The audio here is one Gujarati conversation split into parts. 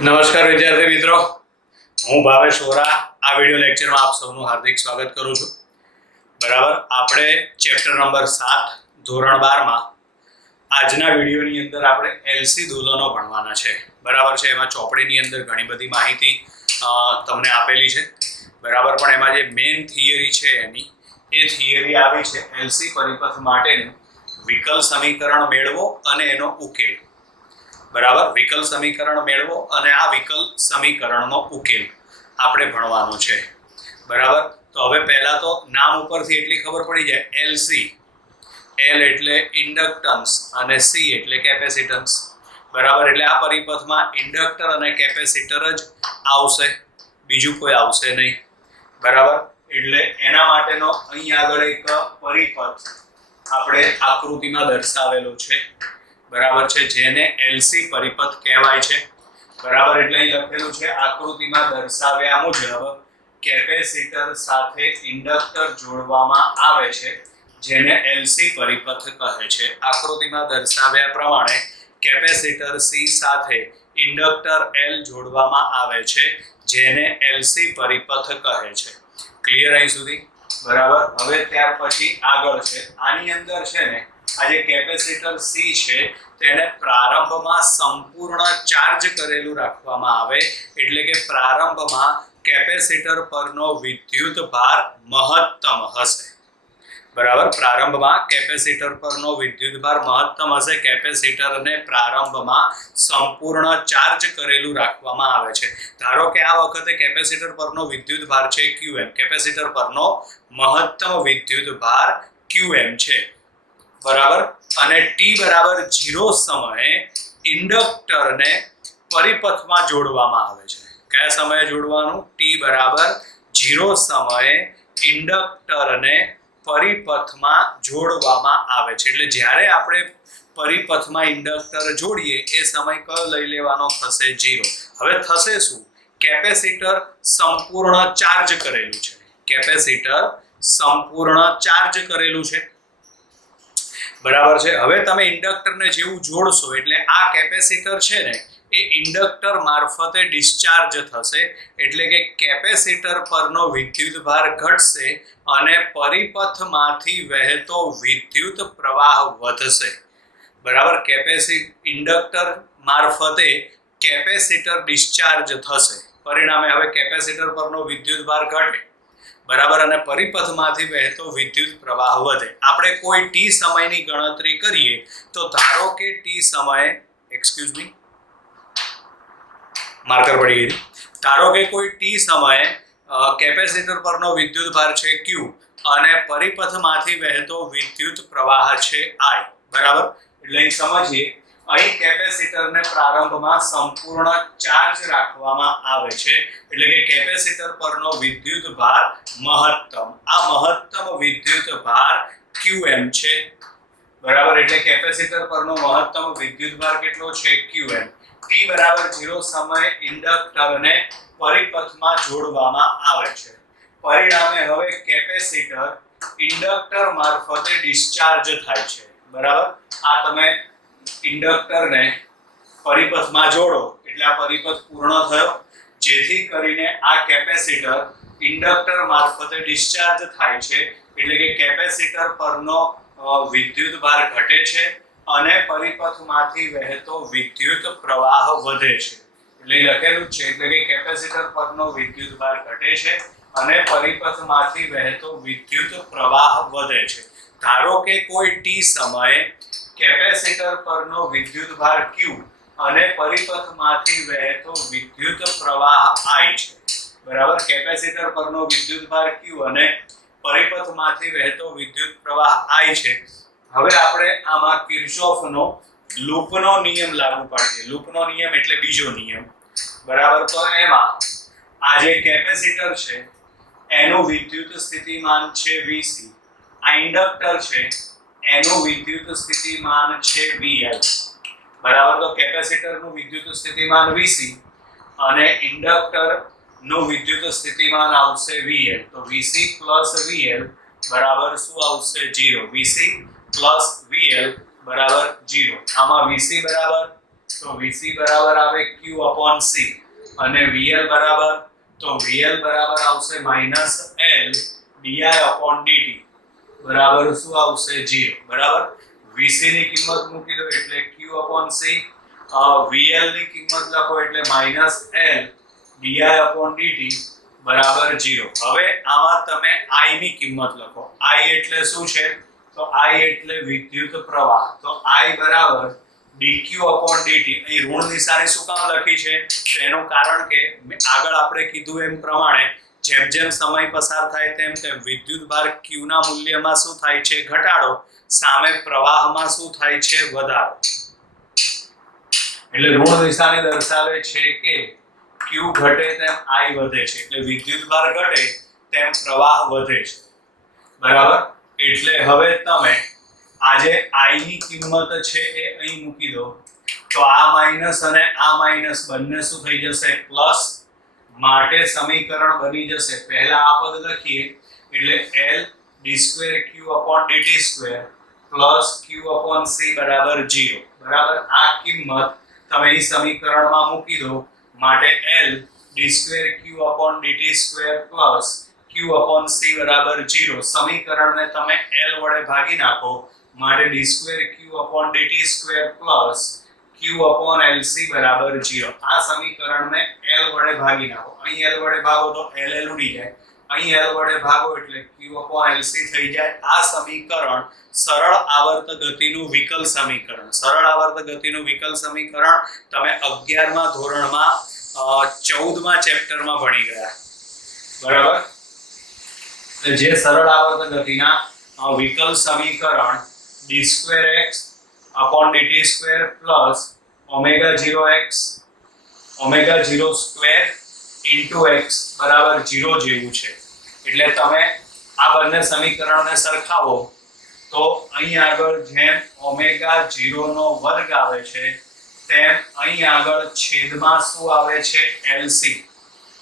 નમસ્કાર વિદ્યાર્થી મિત્રો, હું ભાવેશ વોરા આ વિડિયો લેક્ચરમાં આપ સૌનું હાર્દિક સ્વાગત કરું છું. બરાબર, આપણે ચેપ્ટર નંબર 7 ધોરણ 12 માં આજના વિડિયોની અંદર આપણે એલસી દોલનો ભણવાના છે. બરાબર છે, એમાં ચોપડીની અંદર ઘણી બધી માહિતી તમને આપેલી છે. બરાબર, પણ એમાં જે મેઇન થિયરી છે એની એ થિયરી આવી છે એલસી પરિપથ માટેનું વિકલ સમીકરણ મેળવો અને એનો ઉકેલ. બરાબર, વિકલ સમીકરણ મેળવો અને આ વિકલ સમીકરણનો ઉકેલ આપણે ભણવાનો છે. બરાબર, તો હવે પહેલા તો નામ ઉપરથી એટલી ખબર પડી જાય, એલસી, એલ એટલે ઇન્ડક્ટન્સ અને સી એટલે કેપેસિટન્સ. બરાબર, એટલે આ પરિપથમાં ઇન્ડક્ટર અને કેપેસિટર જ આવશે, બીજું કોઈ આવશે નહીં. બરાબર, એટલે એના માટેનો અહીં આગળ એક પરિપથ આપણે આકૃતિમાં દર્શાવેલો છે. બરાબર છે, જેને એલસી પરિપથ કહેવાય છે. બરાબર, એટલે અહીં લખેલું છે આકૃતિમાં દર્શાવ્યા મુજબ કેપેસિટર સાથે ઇન્ડક્ટર જોડવામાં આવે છે, જેને એલસી પરિપથ કહે છે. આકૃતિમાં દર્શાવ્યા પ્રમાણે કેપેસિટર સી સાથે ઇન્ડક્ટર એલ જોડવામાં આવે છે, જેને એલસી પરિપથ કહે છે. ક્લિયર અહીં સુધી? બરાબર, હવે ત્યાર પછી આગળ છે આની અંદર છે ને આ જે કેપેસિટર સી છે તેને પ્રારંભમાં સંપૂર્ણ ચાર્જ કરેલું રાખવામાં આવે, એટલે કે પ્રારંભમાં કેપેસિટર પરનો વિદ્યુત ભાર મહત્તમ હશે. બરાબર, પ્રારંભમાં કેપેસિટર પરનો વિદ્યુત ભાર મહત્તમ હશે. કેપેસિટરને પ્રારંભમાં સંપૂર્ણ ચાર્જ કરેલું રાખવામાં આવે છે. ધારો કે આ વખતે કેપેસિટર પરનો વિદ્યુત ભાર છે Qm, કેપેસિટર પરનો મહત્તમ વિદ્યુત ભાર Qm છે. બરાબર, અને t બરાબર 0 સમયે ઇન્ડક્ટરને પરિપથમાં જોડવામાં આવે છે. કયા સમયે જોડવાનું? t બરાબર 0 સમયે ઇન્ડક્ટરને પરિપથમાં જોડવામાં આવે છે. એટલે જ્યારે આપણે પરિપથમાં ઇન્ડક્ટર જોડીએ એ સમય કયો લઈ લેવાનો થશે? 0. હવે થશે શું? કેપેસિટર સંપૂર્ણ ચાર્જ કરેલું છે. કેપેસિટર સંપૂર્ણ ચાર્જ કરેલું છે. બરાબર છે, હવે તમે ઇન્ડક્ટરને જેવું જોડશો એટલે આ કેપેસિટર છે ને એ ઇન્ડક્ટર મારફતે ડિસ્ચાર્જ થશે, એટલે કે કેપેસિટર પરનો વિદ્યુત ભાર ઘટશે અને પરિપથમાંથી વહેતો વિદ્યુત પ્રવાહ વધશે. બરાબર, ઇન્ડક્ટર મારફતે કેપેસિટર ડિસ્ચાર્જ થશે, પરિણામે હવે કેપેસિટર પરનો વિદ્યુત ભાર ઘટે. બરાબર, અને પરિપથમાંથી વહેતો વિદ્યુત પ્રવાહ વધે. આપણે કોઈ t સમયની ગણતરી કરીએ તો ધારો કે t સમયે માર્કર પડી ગઈ. ધારો કે કોઈ t સમયે કેપેસિટર પરનો વિદ્યુત ભાર છે q અને પરિપથમાંથી વહેતો વિદ્યુત પ્રવાહ છે I. બરાબર, એટલે અહીં સમજીએ, અહીં કેપેસિટરને પ્રારંભમાં સંપૂર્ણ ચાર્જ રાખવામાં આવે છે, એટલે કે કેપેસિટર પરનો વિદ્યુત ભાર મહત્તમ, આ મહત્તમ વિદ્યુત ભાર Qm છે. બરાબર, એટલે કેપેસિટર પરનો મહત્તમ વિદ્યુત ભાર કેટલો છે? Qm. t બરાબર 0 સમયે ઇન્ડક્ટરને પરિપથમાં જોડવામાં આવે છે. પરિણામે હવે કેપેસિટર ઇન્ડક્ટર મારફતે ડિસ્ચાર્જ થાય છે. બરાબર, આ તમે ઇન્ડક્ટરને પરિપથમાં જોડો એટલે આ પરિપથ પૂર્ણ થયો, જેથી કરીને આ કેપેસિટર ઇન્ડક્ટર મારફતે ડિસ્ચાર્જ થાય છે, એટલે કે કેપેસિટર પરનો વિદ્યુત ભાર ઘટે છે અને પરિપથમાંથી વહેતો વિદ્યુત પ્રવાહ વધે છે. એટલે લખેલું છે, એટલે કે કેપેસિટર પરનો વિદ્યુત ભાર ઘટે છે અને પરિપથમાંથી વહેતો વિદ્યુત પ્રવાહ વધે છે. ધારો કે કોઈ t સમયે કેપેસિટર પરનો વિદ્યુત ભાર Q અને પરિપથમાંથી વહેતો વિદ્યુત પ્રવાહ I છે. બરાબર, કેપેસિટર પરનો વિદ્યુત ભાર Q અને પરિપથમાંથી વહેતો વિદ્યુત પ્રવાહ I છે. હવે આપણે આમાં કિર્ચોફનો લૂપનો નિયમ લાગુ પાડીએ. લૂપનો નિયમ એટલે બીજો નિયમ. બરાબર, તો એમાં આ જે કેપેસિટર છે એનું વિદ્યુત સ્થિતિમાન છે Vc, આ ઇન્ડક્ટર છે એનું વિદ્યુત સ્થિતિમાન છે VL. બરાબર, તો કેપેસિટરનું વિદ્યુત સ્થિતિમાન Vc અને ઇન્ડક્ટર નું વિદ્યુત સ્થિતિમાન આવશે VL. તો Vc VL બરાબર શું આવશે? 0. Vc VL બરાબર 0. આમાં Vc બરાબર તો VC બરાબર આવે Q upon C અને VL બરાબર તો VL બરાબર આવશે -L di upon dt બરાબર શું આવશે 0 બરાબર VC ની કિંમત મૂકી દો એટલે Q upon C VL ની કિંમત લખો એટલે -L di upon dt બરાબર 0 હવે આમાં તમે I ની કિંમત લખો I એટલે શું છે તો I એટલે વિદ્યુત પ્રવાહ તો I બરાબર dq upon dt અહીં ઋણ નિશાની શું કામ લખી છે તો એનું કારણ કે આગળ આપણે કીધું એમ પ્રમાણે જેમ જેમ સમય પસાર થાય તેમ તેમ વિદ્યુત ભાર q ના મૂલ્યમાં શું થાય છે ઘટાડો સામે પ્રવાહમાં શું થાય છે વધારો એટલે ઋણ નિશાની દર્શાવે છે કે q ઘટે તેમ I વધે છે એટલે વિદ્યુત ભાર ઘટે તેમ પ્રવાહ વધે છે બરાબર એટલે હવે તમે આ જે I ની કિંમત છે એ અહીં મૂકી દો તો આ માઈનસ અને આ માઈનસ બંને શું થઈ જશે પ્લસ માટે સમીકરણ બની જશે પહેલા આ પદ લખીએ એટલે L d2 q upon dt2 plus q upon c બરાબર 0 બરાબર આ કિંમત તમે અહીં સમીકરણમાં મૂકી દો માટે L d2 q upon dt2 plus q upon c બરાબર 0 સમીકરણને તમે L વડે ભાગી નાખો માટે d2 q upon dt2 plus q upon lc બરાબર 0 આ સમીકરણને L વડે ભાગી નાખો અહીં L વડે ભાગો તો L ઉડી જાય અહીં L વડે ભાગો એટલે q upon lc થઈ જાય આ સમીકરણ સરળ આવર્ત ગતિનું વિકલ સમીકરણ સરળ આવર્ત ગતિનું વિકલ સમીકરણ તમે 11મા ધોરણમાં 14મા ચેપ્ટરમાં ભણી ગયા બરાબર જે સરળ આવર્ત ગતિના વિકલ સમીકરણ d2x upon dt2 plus omega 0x omega 0 square into x બરાબર 0 જેવું છે એટલે તમે આ બંને સમીકરણને સરખાવો તો અહીં આગળ જેમ ઓમેગા 0 નો વર્ગ આવે છે તેમ અહીં આગળ છેદમાં શું આવે છે LC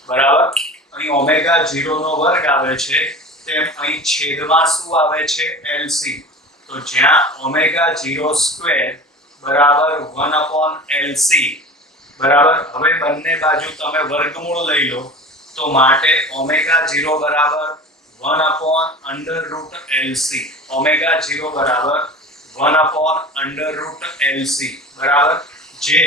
બરાબર અહીં ઓમેગા 0 નો વર્ગ આવે છે તેમ અહીં છેદમાં શું આવે છે LC તો જ્યાં ઓમેગા 0 સ્ક્વેર બરાબર 1 upon LC બરાબર હવે બંને બાજુ તમે વર્ગમૂળ લઈ લો તો માટે ઓમેગા 0 બરાબર 1 upon under root LC omega 0 બરાબર 1 upon under root LC બરાબર જે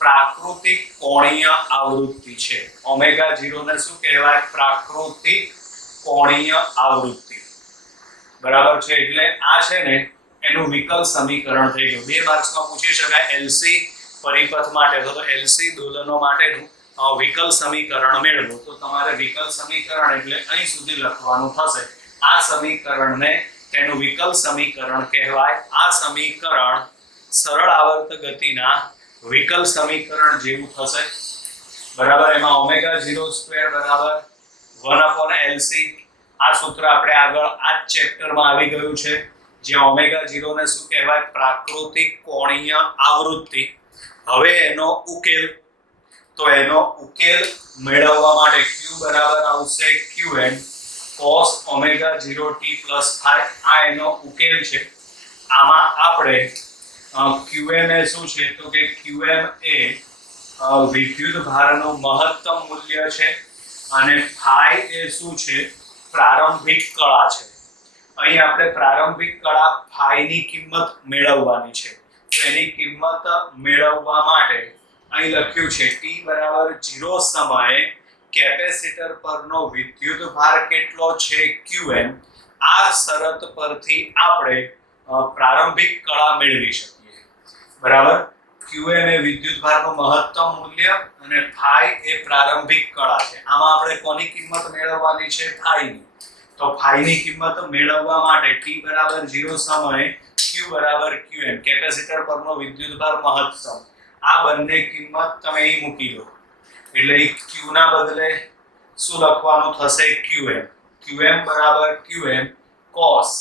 પ્રાકૃતિક કોણીય આવૃત્તિ છે ઓમેગા 0 ને શું કહેવાય પ્રાકૃતિક કોણીય આવૃત્તિ બરાબર છે એટલે આ છે ને એનું વિકલ સમીકરણ થઈ ગયું 2 માર્ક્સમાં પૂછી શકાય LC પરિપથ માટે તો LC દોલનો માટેનું વિકલ સમીકરણ મેળવો તો તમારે વિકલ સમીકરણ એટલે અહીં સુધી લખવાનું થશે આ સમીકરણને તેનું વિકલ સમીકરણ કહેવાય આ સમીકરણ સરળ આવર્ત ગતિના વિકલ સમીકરણ જેવું થશે બરાબર એમાં ઓમેગા 0 સ્ક્વેર બરાબર 1 upon LC આ સૂત્ર આપણે આગળ આ જ ચેપ્ટરમાં આવી ગયું છે જ્યાં ઓમેગા 0 ને શું કહેવાય પ્રાકૃતિક કોણીય આવૃત્તિ હવે એનો ઉકેલ તો એનો ઉકેલ મેળવવા માટે q બરાબર આવશે qm cos omega 0 t plus phi આ એનો ઉકેલ છે આમાં આપણે qm એ શું છે તો કે qm એ વિદ્યુત ભારનું મહત્તમ મૂલ્ય છે અને phi એ શું છે પ્રારંભિક કળા છે અહીં આપણે પ્રારંભિક કળા phi ની કિંમત મેળવવાની છે તો એની કિંમત મેળવવા માટે અહીં લખ્યું છે t બરાબર 0 સમયે કેપેસિટર પરનો વિદ્યુત ભાર કેટલો છે qm આ શરત પરથી આપણે પ્રારંભિક કળા મેળવી શકીએ બરાબર qm એ વિદ્યુત ભારનું મહત્તમ મૂલ્ય અને phi એ પ્રારંભિક કળા છે આમાં આપણે કોની કિંમત મેળવવાની છે phi ની તો phi ની કિંમત મેળવવા માટે t બરાબર 0 સમયે q બરાબર qm કેપેસિટર પરનો વિદ્યુત ભાર મહત્તમ આ બંને કિંમત તમે અહીં મૂકી દો એટલે q ના બદલે શું લખવાનું થશે qm બરાબર qm cos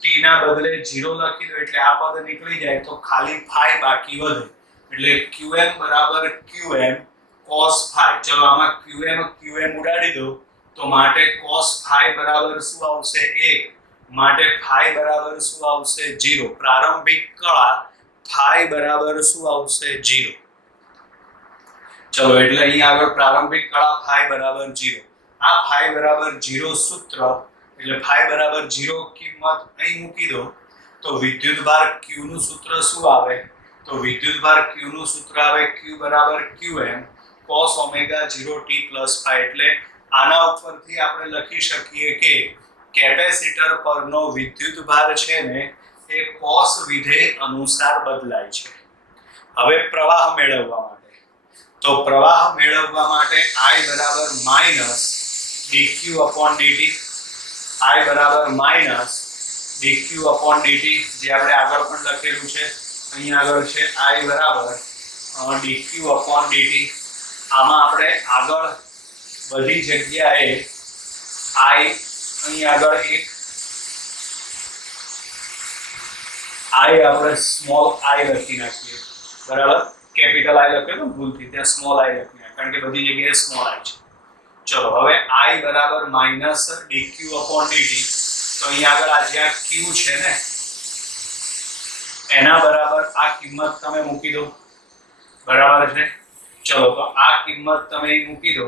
t ના બદલે 0 લખી દો એટલે આ પદ નીકળી જાય તો ખાલી phi બાકી વધે એટલે qm બરાબર qm cos phi ચલો આમાં qm ઉડાડી દો તો માટે cos phi બરાબર શું આવશે 1 માટે phi બરાબર શું આવશે 0 પ્રારંભિક કળા ફાઈ બરાબર શું આવશે 0. ચલો એટલે અહીંયા આગળ પ્રારંભિક કળા ફાઈ બરાબર 0. આ ફાઈ બરાબર 0 સૂત્ર એટલે ફાઈ બરાબર 0 કિંમત અહીં મૂકી દો તો વિદ્યુતભાર Q નું સૂત્ર શું આવે? તો વિદ્યુતભાર Q નું સૂત્ર આવે Q બરાબર Qm cos omega 0t + phi. એટલે આના ઉપરથી આપણે લખી શકીએ કે કેપેસિટર પરનો વિદ્યુતભાર છે ને એ cos વિધેય અનુસાર બદલાય છે. હવે પ્રવાહ મેળવવા માટે તો પ્રવાહ મેળવવા માટે I બરાબર માઈનસ dq/dt I બરાબર માઈનસ dq/dt જે આપણે આગળ પણ લખેલું છે અહીંયા આગળ છે I બરાબર dq/dt. આમાં આપણે આગળ બધી જગ્યાએ I અહીં આગળ એક I આપણે સ્મોલ I લખી નાખીએ બરાબર. કેપિટલ I લખેલું ભૂલથી ત્યાં સ્મોલ I લખી નાખીએ કારણ કે બધી જગ્યાએ સ્મોલ I છે. ચલો હવે I બરાબર માઈનસ dq/dt તો અહીંયા આગળ આ જ્યાં Q છે ને એના બરાબર આ કિંમત તમે મૂકી દો બરાબર છે. ચલો તો આ કિંમત તમે મૂકી દો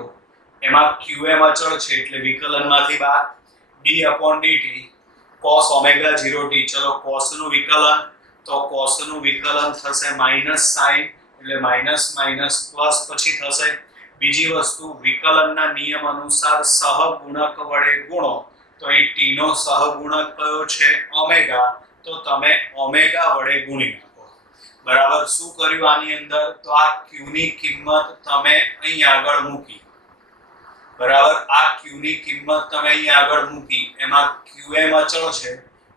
એમાં Qm અચળ છે એટલે વિકલનમાંથી બહાર d/dt cos ઓમેગા 0t. ચલો cos નું વિકલન તો cos નું વિકલન થશે માઈનસ sin એટલે માઈનસ માઈનસ પ્લસ પછી થશે. બીજી વસ્તુ વિકલનના નિયમ અનુસાર સહગુણક વડે ગુણો તો અહીં t નો સહગુણક કયો છે ઓમેગા તો તમે ઓમેગા વડે ગુણી નાખો બરાબર. શું કર્યું આની અંદર તો આ q ની કિંમત તમે અહીં આગળ મૂકી બરાબર. આ q ની કિંમત તમે અહીં આગળ મૂકી એમાં qm અચળ છે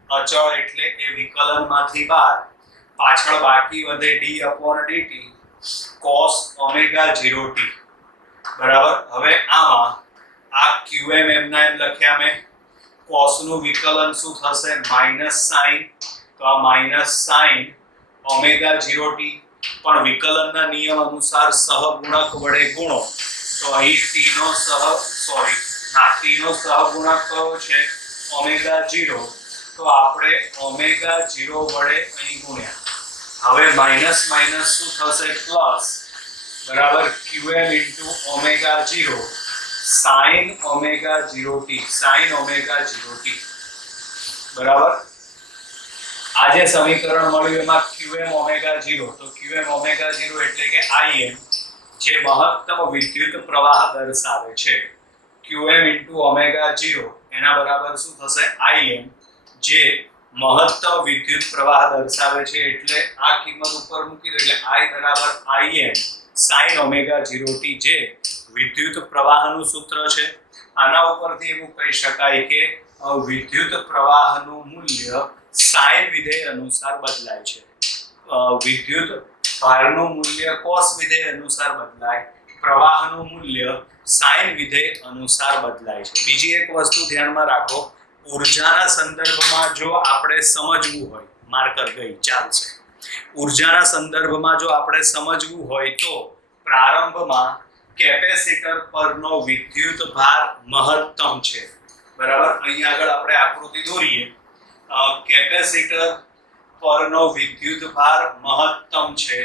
અચળ એટલે એ વિકલનમાંથી બહાર પાછળ બાકી વધે d/dt cos ઓમેગા 0t બરાબર. હવે આમાં આ qm એમના એમ લખ્યા મેં cos નું વિકલન શું થશે માઈનસ sin તો આ માઈનસ sin ઓમેગા 0t પણ વિકલનના નિયમ અનુસાર સહગુણક વડે ગુણો તો અહીં t નો સહગુણક કયો છે ઓમેગા 0 તો આપણે ઓમેગા 0 વડે અહીં ગુણ્યા. હવે માઈનસ માઈનસ શું થશે પ્લસ બરાબર qm * omega 0 sin omega 0t sin omega 0t બરાબર. આ જે સમીકરણ મળ્યું એમાં qm ઓમેગા 0 તો qm ઓમેગા 0 એટલે કે im જે મહત્તમ વિદ્યુત પ્રવાહ દર્શાવે છે qm * ઓમેગા 0 એના બરાબર શું થશે im જે મહત્તમ વિદ્યુત પ્રવાહ દર્શાવે છે એટલે આ કિંમત ઉપર મૂકી દો એટલે I બરાબર im sin ઓમેગા 0t જે વિદ્યુત પ્રવાહનું સૂત્ર છે. આના ઉપરથી એવું કહી શકાય કે વિદ્યુત પ્રવાહનું મૂલ્ય sin વિધેય અનુસાર બદલાય છે. વિદ્યુત ભારનું મૂલ્ય cos વિધેય અનુસાર બદલાય પ્રવાહનું મૂલ્ય sin વિધેય અનુસાર બદલાય છે. બીજી એક વસ્તુ ધ્યાનમાં રાખો ઊર્જાના સંદર્ભમાં જો આપણે સમજવું હોય માર્કર ગઈ ચાલશે. ઊર્જાના સંદર્ભમાં જો આપણે સમજવું હોય તો પ્રારંભમાં કેપેસિટર પરનો વિદ્યુત ભાર મહત્તમ છે બરાબર. અહીં આગળ આપણે આકૃતિ દોરીએ કેપેસિટર પરનો વિદ્યુત ભાર મહત્તમ છે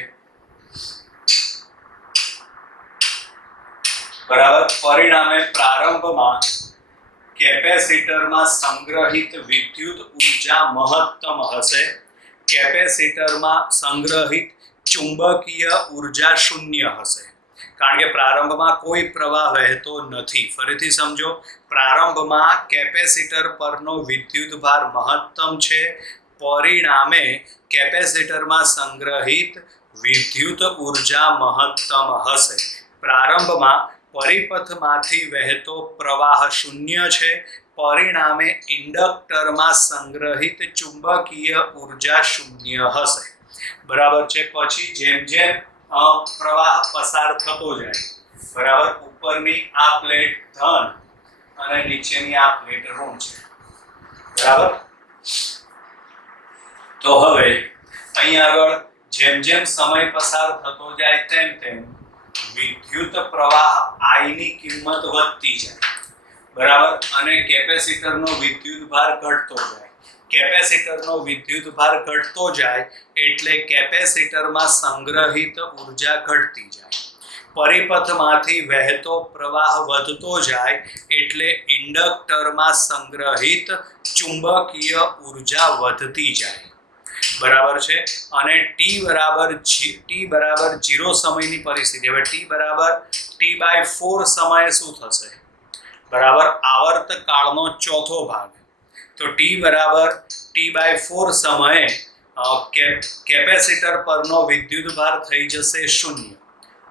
બરાબર. પરિણામે પ્રારંભમાં કેપેસિટરમાં સંગ્રહિત વિદ્યુત ઊર્જા મહત્તમ હશે. કેપેસિટરમાં સંગ્રહિત ચુંબકીય ઊર્જા શૂન્ય હશે કારણ કે પ્રારંભમાં કોઈ પ્રવાહ વહેતો નથી. ફરીથી સમજો પ્રારંભમાં કેપેસિટર પરનો વિદ્યુત ભાર મહત્તમ છે પરિણામે કેપેસિટરમાં સંગ્રહિત વિદ્યુત ઊર્જા મહત્તમ હશે. પ્રારંભમાં પરિપથમાંથી વહેતો પ્રવાહ શૂન્ય છે પરિણામે ઇન્ડક્ટરમાં સંગ્રહિત ચુંબકીય ઊર્જા શૂન્ય હશે બરાબર છે. પછી જેમ જેમ પ્રવાહ પસાર થતો જાય બરાબર ઉપરની આ પ્લેટ ધન અને નીચેની આ પ્લેટ ઋણ છે બરાબર. તો હવે અહીં આગળ જેમ જેમ સમય પસાર થતો જાય તેમ તેમ વિદ્યુત પ્રવાહ I ની કિંમત વધતી જાય બરાબર અને કેપેસિટરનો વિદ્યુત ભાર ઘટતો જાય. કેપેસિટરનો વિદ્યુત ભાર ઘટતો જાય એટલે કેપેસિટરમાં સંગ્રહિત ઉર્જા ઘટતી જાય. પરિપથમાંથી વહેતો પ્રવાહ વધતો જાય એટલે ઇન્ડક્ટરમાં સંગ્રહિત ચુંબકીય ઉર્જા વધતી જાય. બરાબર છે. અને t બરાબર 0 સમયની પરિસ્થિતિ. હવે t બરાબર t/4 સમયે શું થશે? બરાબર, આવર્ત કાળનો ચોથો ભાગ. તો t બરાબર t/4 સમયે કેપેસિટર પરનો વિદ્યુત ભાર થઈ જશે 0.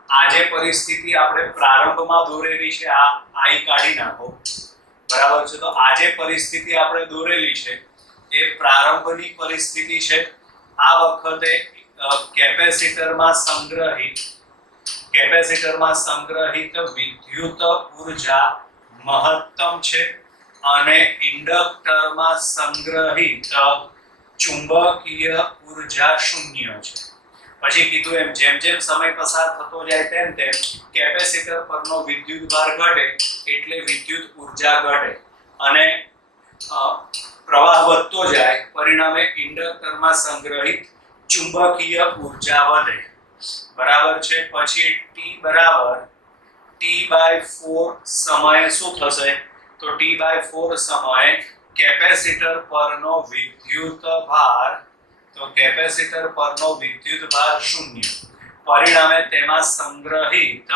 આ જે પરિસ્થિતિ આપણે પ્રારંભમાં દોરેલી છે, આ I કાઢી નાખો. બરાબર છે. તો આ જે પરિસ્થિતિ આપણે દોરેલી છે એ પ્રારંભની પરિસ્થિતિ છે. આ વખતે કેપેસિટરમાં સંગ્રહિત વિદ્યુત ઉર્જા મહત્તમ છે અને ઇન્ડક્ટરમાં સંગ્રહિત ચુંબકીય ઉર્જા 0 છે. પછી કીધું એમ જેમ જેમ સમય પસાર થતો જાય તેમ તેમ કેપેસિટર પરનો વિદ્યુત ભાર ઘટે એટલે વિદ્યુત ઉર્જા ઘટે અને પ્રવાહ વધતો જાય, પરિણામે ઇન્ડક્ટરમાં સંગ્રહિત ચુંબકીય ઉર્જા વધે. બરાબર છે. પછી t બરાબર t/4 સમયે શું થશે? તો t/4 સમયે કેપેસિટર પરનો વિદ્યુત ભાર 0. પરિણામે તેમાં સંગ્રહિત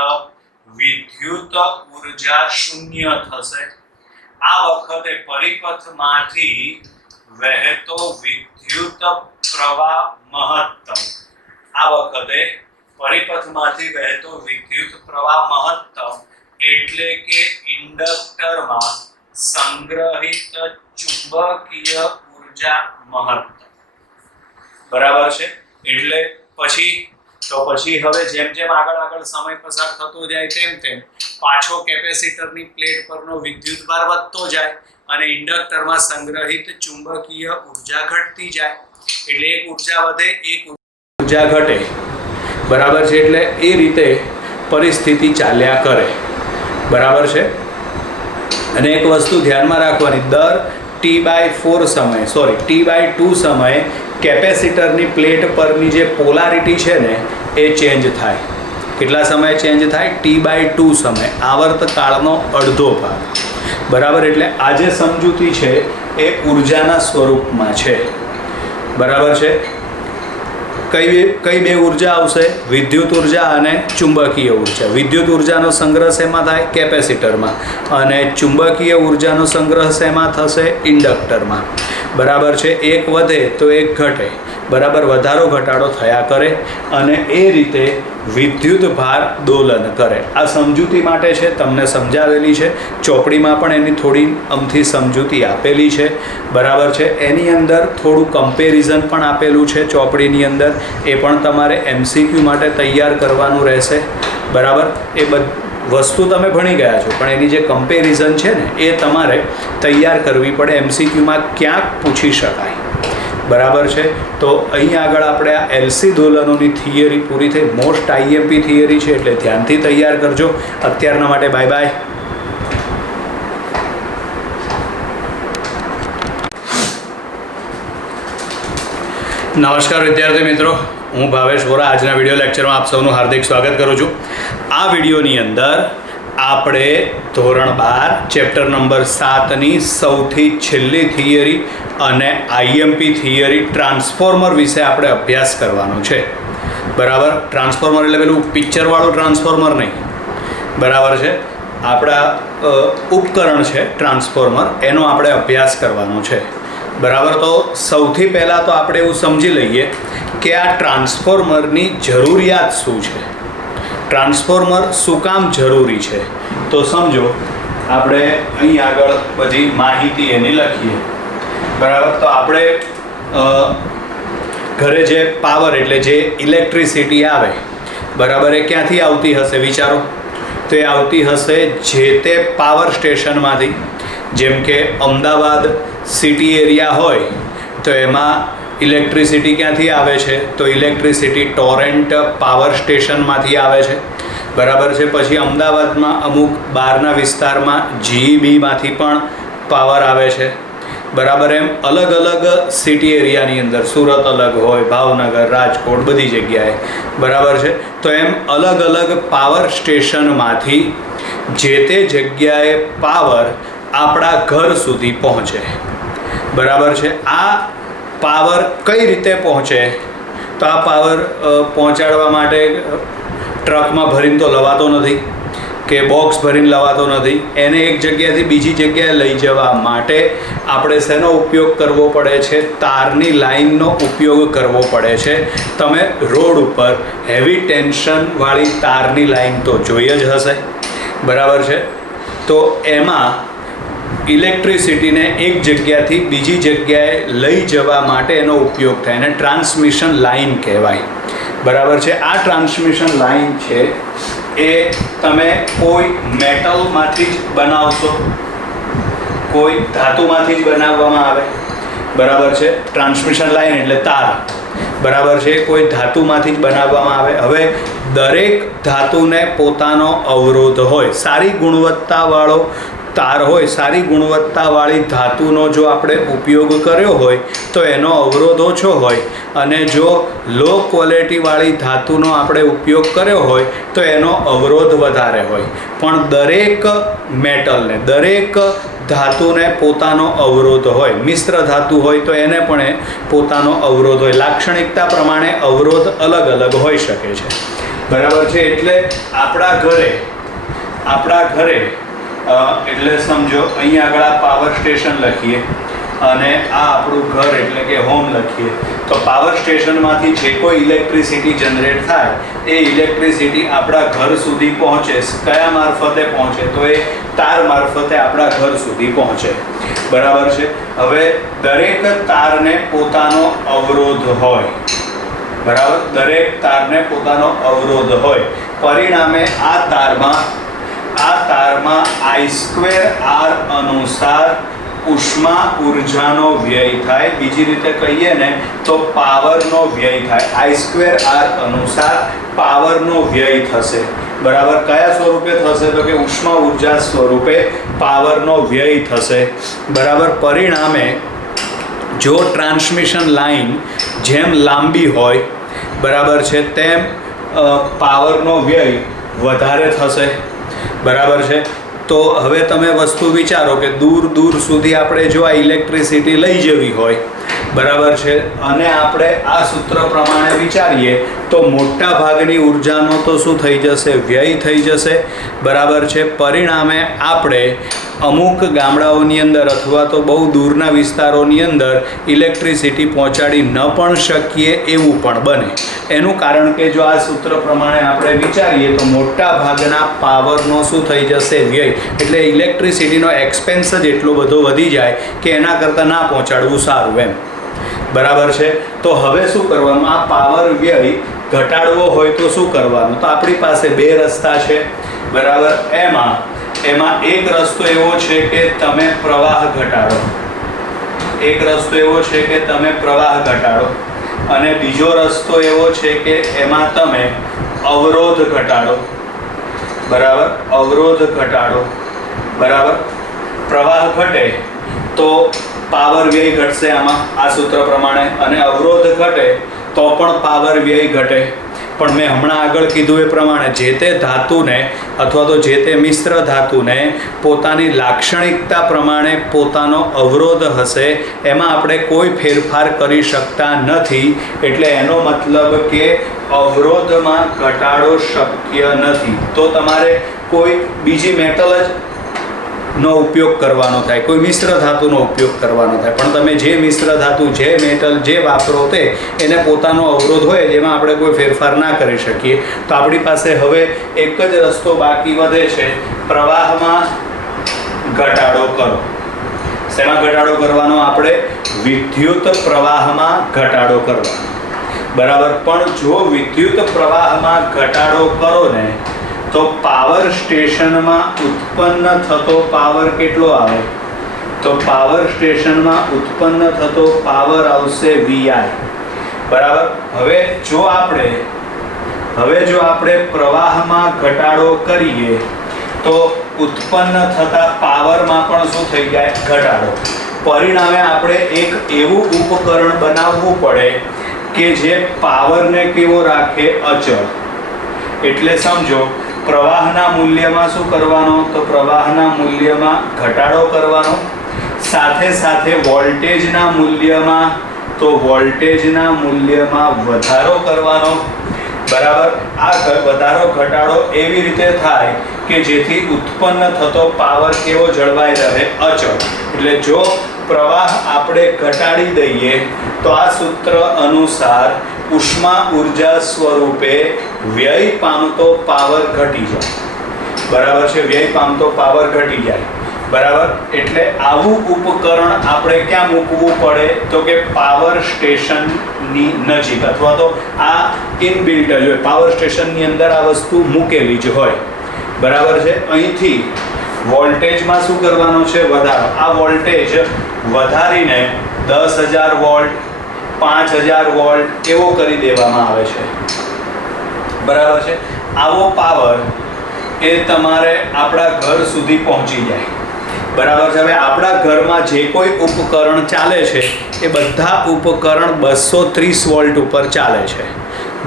વિદ્યુત ઉર્જા 0 થશે. આ વખતે પરિપથમાંથી વહેતો વિદ્યુત પ્રવાહ મહત્તમ. એટલે કે ઇન્ડક્ટરમાં સંગ્રહિત ચુંબકીય ઉર્જા મહત્તમ. બરાબર છે. એટલે પછી હવે જેમ જેમ આગળ સમય પસાર થતો જાય તેમ તેમ પાછો કેપેસિટરની પ્લેટ પરનો વિદ્યુત ભાર વધતો જાય અને ઇન્ડક્ટરમાં સંગ્રહિત ચુંબકીય ઉર્જા ઘટતી જાય. એટલે એક ઉર્જા વધે, એક ઉર્જા ઘટે. બરાબર છે. એટલે એ રીતે પરિસ્થિતિ ચાલ્યા કરે. બરાબર છે. અને એક વસ્તુ ધ્યાનમાં રાખવાની, દર t/2 સમયે કેપેસિટરની પ્લેટ પરની જે પોલારિટી છે ને એ ચેન્જ થાય. કેટલા સમયે ચેન્જ થાય? t/2 સમય, આવર્ત કાળનો અડધો ભાગ. બરાબર. એટલે આ જે સમજૂતી છે એ ઉર્જાના સ્વરૂપમાં છે. બરાબર છે. કઈ બે ઉર્જા આવશે? વિદ્યુત ઉર્જા અને ચુંબકીય ઉર્જા. વિદ્યુત ઉર્જાનો સંગ્રહ શેમાં થાય? કેપેસિટરમાં. અને ચુંબકીય ઉર્જાનો સંગ્રહ શેમાં થશે? ઇન્ડક્ટરમાં. બરાબર છે. એક વધે તો એક ઘટે. બરાબર, વધારો ઘટાડો થયા કરે અને એ રીતે વિદ્યુત ભાર દોલન કરે. આ સમજૂતી માટે છે, તમને સમજાવેલી છે. ચોપડીમાં પણ એની થોડી અમથી સમજૂતી આપેલી છે. બરાબર છે. એની અંદર થોડું કમ્પેરિઝન પણ આપેલું છે ચોપડીની અંદર. એ પણ તમારે MCQ માટે તૈયાર કરવાનું રહેશે. બરાબર. એ વસ્તુ તમે ભણી ગયા છો, પણ એની જે કમ્પેરિઝન છે ને એ તમારે તૈયાર કરવી પડે. MCQમાં ક્યાંક પૂછી શકાય. બરાબર છે. તો અહીં આગળ આપણે આ LC દોલનોની થિયરી પૂરી થઈ. મોસ્ટ IMP થિયરી છે એટલે ધ્યાનથી તૈયાર કરજો. અત્યારના માટે બાય બાય. નમસ્કાર વિદ્યાર્થી મિત્રો, હું ભાવેશ વોરા. આજના વિડીયો લેક્ચરમાં આપ સૌનું હાર્દિક સ્વાગત કરું છું. આ વિડીયોની અંદર આપણે ધોરણ 12 ચેપ્ટર નંબર 7ની સૌથી છેલ્લી થિયરી અને IMP થિયરી ટ્રાન્સફોર્મર વિશે આપણે અભ્યાસ કરવાનો છે. બરાબર. ટ્રાન્સફોર્મર એટલે પેલું પિક્ચરવાળું ટ્રાન્સફોર્મર નહીં. બરાબર છે. આપણા ઉપકરણ છે ટ્રાન્સફોર્મર, એનો આપણે અભ્યાસ કરવાનો છે. બરાબર. તો સૌથી પહેલાં તો આપણે એવું સમજી લઈએ કે આ ટ્રાન્સફોર્મરની જરૂરિયાત શું છે. ટ્રાન્સફોર્મર શું કામ જરૂરી છે? તો સમજો, આપણે અહીં આગળ બધી માહિતી એની લખીએ. બરાબર. તો આપણે ઘરે જે પાવર એટલે જે ઇલેક્ટ્રિસિટી આવે, બરાબર, એ ક્યાંથી આવતી હશે વિચારો? તો એ આવતી હશે જે તે પાવર સ્ટેશનમાંથી. જેમ કે અમદાવાદ સિટી એરિયા હોય તો એમાં ઇલેક્ટ્રિસિટી ક્યાંથી આવે છે? તો ઇલેક્ટ્રિસિટી ટોરેન્ટ પાવર સ્ટેશનમાંથી આવે છે. બરાબર છે. પછી અમદાવાદમાં અમુક બહારના વિસ્તારમાં GEBમાંથી પણ પાવર આવે છે. બરાબર, એમ અલગ અલગ સિટી એરિયાની અંદર, સુરત અલગ હોય, ભાવનગર, રાજકોટ, બધી જગ્યાએ, બરાબર છે. તો એમ અલગ અલગ પાવર સ્ટેશનમાંથી જે તે જગ્યાએ પાવર આપણા ઘર સુધી પહોંચે, બરાબર છે. આ પાવર કઈ રીતે પહોંચે? તો આ પાવર પહોંચાડવા માટે ટ્રકમાં ભરીને તો લવાતો નથી કે બોક્સ ભરીને લવાતો નથી. એને એક જગ્યાએથી બીજી જગ્યાએ લઈ જવા માટે આપણે શેનો ઉપયોગ કરવો પડે છે? તારની લાઈનનો ઉપયોગ કરવો પડે છે. તમે રોડ ઉપર હેવી ટેન્શનવાળી તારની લાઈન તો જોઈ જ હશે, બરાબર છે. તો એમાં ઇલેક્ટ્રિસિટીને એક જગ્યાથી બીજી જગ્યાએ લઈ જવા માટે એનો ઉપયોગ થાય, એને ટ્રાન્સમિશન લાઈન કહેવાય, બરાબર છે. આ ટ્રાન્સમિશન લાઈન છે એ તમે કોઈ મેટલમાંથી જ બનાવશો, કોઈ ધાતુમાંથી જ બનાવવામાં આવે, બરાબર છે. ટ્રાન્સમિશન લાઈન એટલે તાર, બરાબર છે, કોઈ ધાતુમાંથી જ બનાવવામાં આવે. હવે દરેક ધાતુને પોતાનો અવરોધ હોય. સારી ગુણવત્તાવાળો તાર હોય, સારી ગુણવત્તાવાળી ધાતુનો જો આપણે ઉપયોગ કર્યો હોય તો એનો અવરોધ ઓછો હોય, અને જો લો ક્વોલિટીવાળી ધાતુનો આપણે ઉપયોગ કર્યો હોય તો એનો અવરોધ વધારે હોય. પણ દરેક મેટલને, દરેક ધાતુને પોતાનો અવરોધ હોય. મિશ્ર ધાતુ હોય તો એને પણ પોતાનો અવરોધ હોય. લાક્ષણિકતા પ્રમાણે અવરોધ અલગ અલગ હોઈ શકે છે, બરાબર છે. એટલે આપણા ઘરે એટલે સમજો અહીંયા આગળ આ પાવર સ્ટેશન લખીએ અને આ આપણું ઘર એટલે કે હોમ લખીએ. તો પાવર સ્ટેશનમાંથી જે કોઈ ઇલેક્ટ્રિસિટી જનરેટ થાય એ ઇલેક્ટ્રિસિટી આપણા ઘર સુધી પહોંચે. કયા મારફતે પહોંચે? તો એ તાર મારફતે આપણા ઘર સુધી પહોંચે, બરાબર છે. હવે દરેક તારને પોતાનો અવરોધ હોય, બરાબર, દરેક તારને પોતાનો અવરોધ હોય. પરિણામે આ તારમાં I²R અનુસાર ઉષ્મા ઉર્જાનો વ્યય થાય. બીજી રીતે કહીએ ને તો પાવરનો વ્યય થાય. I²R અનુસાર પાવરનો વ્યય થશે, બરાબર. કયા સ્વરૂપે થશે? તો કે ઉષ્મા ઉર્જા સ્વરૂપે પાવરનો વ્યય થશે, બરાબર. પરિણામે જો ટ્રાન્સમિશન લાઈન જેમ લાંબી હોય, બરાબર છે, તેમ પાવરનો વ્યય વધારે થશે, બરાબર છે. તો હવે તમે વસ્તુ વિચારો કે દૂર દૂર સુધી આપણે જો આ ઇલેક્ટ્રિસિટી લઈ જવી હોય, બરાબર છે, અને આપણે આ સૂત્ર પ્રમાણે વિચારીએ તો મોટા ભાગની ઉર્જાનો તો શું થઈ જશે? વ્યય થઈ જશે, બરાબર છે. પરિણામે આપણે અમુક ગામડાઓની અંદર અથવા તો બહુ દૂરના વિસ્તારોની અંદર ઇલેક્ટ્રિસિટી પહોંચાડી ન પણ શકીએ એવું પણ બને. એનું કારણ કે જો આ સૂત્ર પ્રમાણે આપણે વિચારીએ તો મોટા ભાગના પાવરનો શું થઈ જશે? વ્યય. એટલે ઇલેક્ટ્રિસિટીનો એક્સપેન્સ જ એટલો બધો વધી જાય કે એના કરતાં ના પહોંચાડવું સારું એમ, બરાબર છે. તો હવે શું કરવાનું? આ પાવર વ્યય ઘટાડવો હોય તો શું કરવાનું? તો આપણી પાસે બે રસ્તા છે, બરાબર. એમાં એક રસ્તો એવો છે કે તમે પ્રવાહ ઘટાડો, એક રસ્તો એવો છે કે તમે પ્રવાહ ઘટાડો, અને બીજો રસ્તો એવો છે કે એમાં તમે અવરોધ ઘટાડો, બરાબર. અવરોધ ઘટાડો, બરાબર. પ્રવાહ ઘટે તો પાવર વ્યય ઘટશે આમાં, આ સૂત્ર પ્રમાણે, અને અવરોધ ઘટે તો પણ પાવર વ્યય ઘટે. પણ મેં હમણાં આગળ કીધું એ પ્રમાણે જે તે ધાતુને અથવા તો જે તે મિશ્ર ધાતુને પોતાની લાક્ષણિકતા પ્રમાણે પોતાનો અવરોધ હશે, એમાં આપણે કોઈ ફેરફાર કરી શકતા નથી. એટલે એનો મતલબ કે અવરોધમાં ઘટાડો શક્ય નથી. તો તમારે કોઈ બીજી મેટલ જ નો ઉપયોગ કરવાનો થાય, કોઈ મિશ્ર ધાતુનો ઉપયોગ કરવાનો થાય. પણ તમે જે મિશ્ર ધાતુ, જે મેટલ જે વાપરો તે એને પોતાનો અવરોધ હોય જેમાં આપણે કોઈ ફેરફાર ના કરી શકીએ. તો આપણી પાસે હવે એક જ રસ્તો બાકી વધે છે, પ્રવાહમાં ઘટાડો કરો. શેમાં ઘટાડો કરવાનો? આપણે વિદ્યુત પ્રવાહમાં ઘટાડો કરવાનો, બરાબર. પણ જો વિદ્યુત પ્રવાહમાં ઘટાડો કરો ને તો પાવર સ્ટેશનમાં ઉત્પન્ન થતો પાવર કેટલો આવે? તો પાવર સ્ટેશનમાં ઉત્પન્ન થતો પાવર આવશે VI, બરાબર. હવે જો આપણે પ્રવાહમાં ઘટાડો કરીએ તો ઉત્પન્ન થતા પાવરમાં પણ શું થઈ જાય? ઘટાડો. પરિણામે આપણે એક એવું ઉપકરણ બનાવવું પડે કે જે પાવરને કેવો રાખે? અચળ. એટલે સમજો, પ્રવાહના મૂલ્યમાં શું કરવાનો? તો પ્રવાહના મૂલ્યમાં ઘટાડો કરવાનો, સાથે સાથે વોલ્ટેજના મૂલ્યમાં વધારો કરવાનો. બરાબર. આ વધારો ઘટાડો એવી રીતે થાય કે જેથી ઉત્પન્ન થતો પાવર કેવો જળવાઈ રહે? અચળ. એટલે જો પ્રવાહ આપણે ઘટાડી દઈએ તો આ સૂત્ર અનુસાર ઉષ્મા ઉર્જા સ્વરૂપે વ્યય પામતો પાવર ઘટી જાય. બરાબર છે? વ્યય પામતો પાવર ઘટી જાય. બરાબર. એટલે આવું ઉપકરણ આપણે ક્યાં મૂકવું પડે? તો કે પાવર સ્ટેશનની નજીક, અથવા તો આ ઇનબિલ્ટ જ હોય, પાવર સ્ટેશનની અંદર આ વસ્તુ મૂકેલી જ હોય. બરાબર છે? અહીંથી વોલ્ટેજમાં શું કરવાનો છે? વધારો. આ વોલ્ટેજ વધારીને 10,000 વોલ્ટ, 5,000 વોલ્ટ એવો કરી દેવામાં આવે છે. બરાબર છે? આવો પાવર એ તમારે આપણા ઘર સુધી પહોંચી જાય. બરાબર છે? હવે આપણા ઘરમાં જે કોઈ ઉપકરણ ચાલે છે એ બધા ઉપકરણ 230 વોલ્ટ ઉપર ચાલે છે.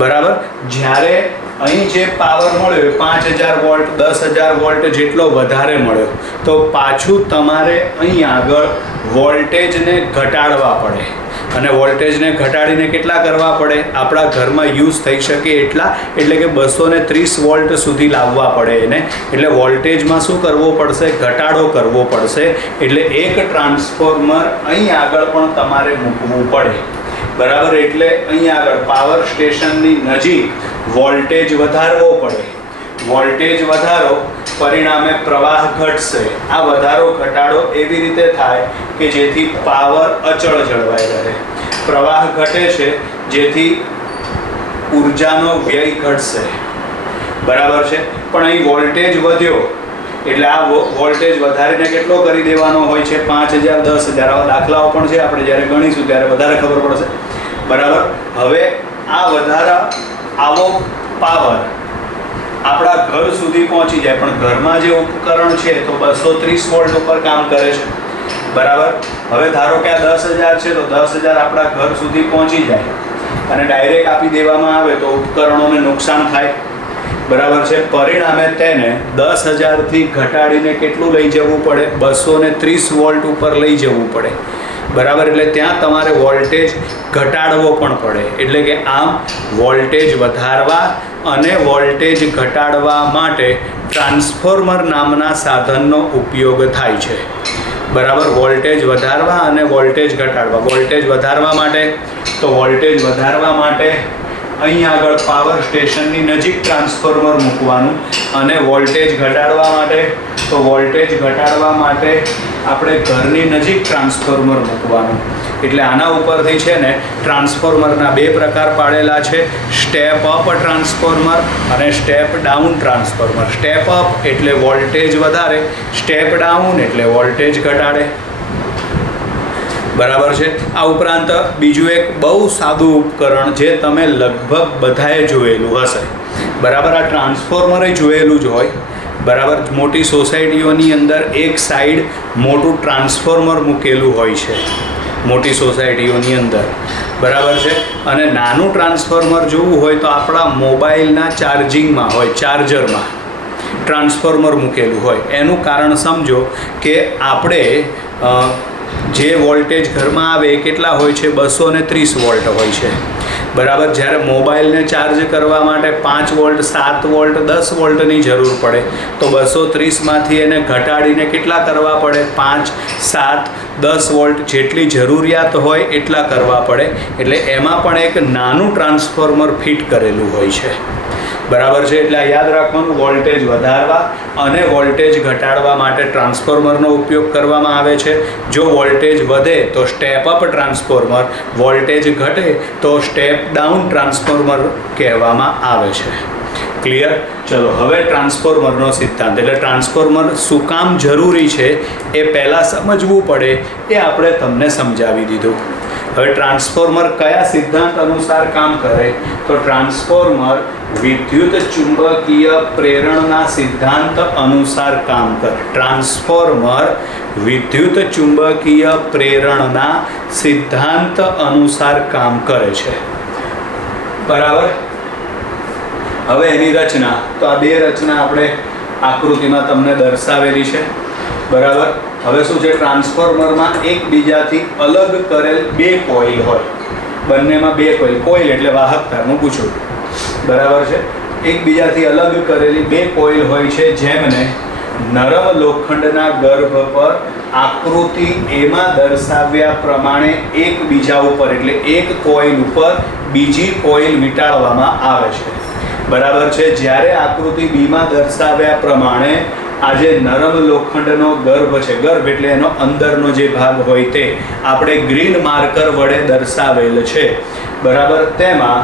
બરાબર. જ્યારે અહીં જે પાવર મળ્યો 5,000 વોલ્ટ, 10,000 વોલ્ટ જેટલો વધારે મળ્યો, તો પાછું તમારે અહીં આગળ વોલ્ટેજને ઘટાડવા પડે. અને વોલ્ટેજને ઘટાડીને કેટલા કરવા પડે? આપણા ઘરમાં યુઝ થઈ શકે એટલા, એટલે કે 230 વોલ્ટ સુધી લાવવા પડે એને. એટલે વોલ્ટેજમાં શું કરવો પડશે? ઘટાડો કરવો પડશે. એટલે એક ટ્રાન્સફોર્મર અહીં આગળ પણ તમારે મૂકવું પડે. બરાબર. એટલે અહીં આગળ પાવર સ્ટેશનની નજીક વોલ્ટેજ વધારવો પડે. વોલ્ટેજ વધારો, પરિણામે પ્રવાહ ઘટશે. આ વધારો ઘટાડો એવી રીતે થાય કે જેથી પાવર અચળ જળવાઈ રહે. પ્રવાહ ઘટે છે જેથી ઉર્જાનો વ્યય ઘટશે. બરાબર છે? પણ અહીં વોલ્ટેજ વધ્યો એટલે આ વોલ્ટેજ વધારીને કેટલો કરી દેવાનો હોય છે? 5,000, 10,000. આવા દાખલાઓ પણ છે, આપણે જ્યારે ગણીશું ત્યારે વધારે ખબર પડશે. બરાબર. હવે આ આવો પાવર આપણા ઘર સુધી પહોંચી જાય, પણ ઘરમાં જે ઉપકરણ છે તો 230 વોલ્ટ ઉપર કામ કરે છે. બરાબર. હવે ધારો કે આ 10,000 છે, તો 10,000 આપણા ઘર સુધી પહોંચી જાય અને ડાયરેક્ટ આપી દેવામાં આવે તો ઉપકરણોને નુકસાન થાય. બરાબર છે? પરિણામે તેને 10,000 થી ઘટાડીને કેટલું લઈ જવું પડે? 230 વોલ્ટ ઉપર લઈ જવું પડે. બરાબર. એટલે ત્યાં તમારે વોલ્ટેજ ઘટાડવો પણ પડે. એટલે કે આમ વોલ્ટેજ વધારવા અને વોલ્ટેજ ઘટાડવા માટે ટ્રાન્સફોર્મર નામના સાધનનો ઉપયોગ થાય છે. બરાબર. વોલ્ટેજ વધારવા અને વોલ્ટેજ ઘટાડવા. વોલ્ટેજ વધારવા માટે અહીં આગળ પાવર સ્ટેશનની નજીક ટ્રાન્સફોર્મર મૂકવાનું, અને વોલ્ટેજ ઘટાડવા માટે આપણે ઘરની નજીક ટ્રાન્સફોર્મર મૂકવાનું. એટલે આના ઉપરથી છે ને ટ્રાન્સફોર્મરના બે પ્રકાર પાડેલા છે: સ્ટેપ અપ ટ્રાન્સફોર્મર અને step down transformer. Step up એટલે વોલ્ટેજ વધારે, સ્ટેપ ડાઉન એટલે વોલ્ટેજ ઘટાડે. બરાબર છે? આ ઉપરાંત બીજું એક બહુ સાદું ઉપકરણ જે તમે લગભગ બધાએ જોયેલું હશે. બરાબર. આ ટ્રાન્સફોર્મરે જોયેલું જ હોય. બરાબર. મોટી સોસાયટીઓની અંદર એક સાઈડ મોટું ટ્રાન્સફોર્મર મૂકેલું હોય છે, મોટી સોસાયટીઓની અંદર. બરાબર છે? અને નાનું ટ્રાન્સફોર્મર જોવું હોય તો આપણા મોબાઈલના ચાર્જિંગમાં હોય, ચાર્જરમાં ટ્રાન્સફોર્મર મૂકેલું હોય. એનું કારણ સમજો કે આપણે જે વોલ્ટેજ ઘરમાં આવે એ કેટલા હોય છે? 230 વોલ્ટ હોય છે. બરાબર. જ્યારે મોબાઈલને ચાર્જ કરવા માટે 5 વોલ્ટ, 7 વોલ્ટ, 10 વોલ્ટની જરૂર પડે, તો 230માંથી એને ઘટાડીને કેટલા કરવા પડે? 5, 7, 10 વોલ્ટ જેટલી જરૂરિયાત હોય એટલા કરવા પડે. એટલે એમાં પણ એક નાનું ટ્રાન્સફોર્મર ફિટ કરેલું હોય છે. બરાબર છે? એટલે આ યાદ રાખવાનું, વોલ્ટેજ વધારવા અને વોલ્ટેજ ઘટાડવા માટે ટ્રાન્સફોર્મરનો ઉપયોગ કરવામાં આવે છે. જો વોલ્ટેજ વધે તો સ્ટેપ અપ ટ્રાન્સફોર્મર, વોલ્ટેજ ઘટે તો સ્ટેપ ડાઉન ટ્રાન્સફોર્મર કહેવામાં આવે છે. ક્લિયર? ચલો, હવે ટ્રાન્સફોર્મરનો સિદ્ધાંત, એટલે ટ્રાન્સફોર્મર શું કામ જરૂરી છે એ પહેલાં સમજવું પડે, એ આપણે તમને સમજાવી દીધું. હવે ટ્રાન્સફોર્મર કયા સિદ્ધાંત અનુસાર કામ કરે? તો ટ્રાન્સફોર્મર વિદ્યુત ચુંબકીય પ્રેરણના સિદ્ધાંત અનુસાર કામ કરે. ટ્રાન્સફોર્મર વિદ્યુત ચુંબકીય પ્રેરણના સિદ્ધાંત અનુસાર કામ કરે છે. બરાબર. હવે એની રચના, તો આ બે રચના આપણે આકૃતિમાં તમને દર્શાવેલી છે. બરાબર. હવે શું છે, ટ્રાન્સફોર્મરમાં એકબીજાથી અલગ કરેલ બે કોઇલ હોય. બંનેમાં બે કોઇલ એટલે વાહક તારનું પૂછું. બરાબર છે. એકબીજાથી અલગ કરેલી બે કોઇલ હોય છે, જેમને નરમ લોખંડના ગર્ભ પર આકૃતિ એમાં દર્શાવ્યા પ્રમાણે એકબીજા ઉપર એટલે એક કોઇલ ઉપર બીજી કોઇલ વીંટાળવામાં આવે છે. બરાબર છે. જ્યારે આકૃતિ બીમાં દર્શાવ્યા પ્રમાણે આ જે નરમ લોખંડનો ગર્ભ છે, ગર્ભ એટલે એનો અંદરનો જે ભાગ હોય તે આપણે ગ્રીન માર્કર વડે દર્શાવેલ છે. બરાબર. તેમાં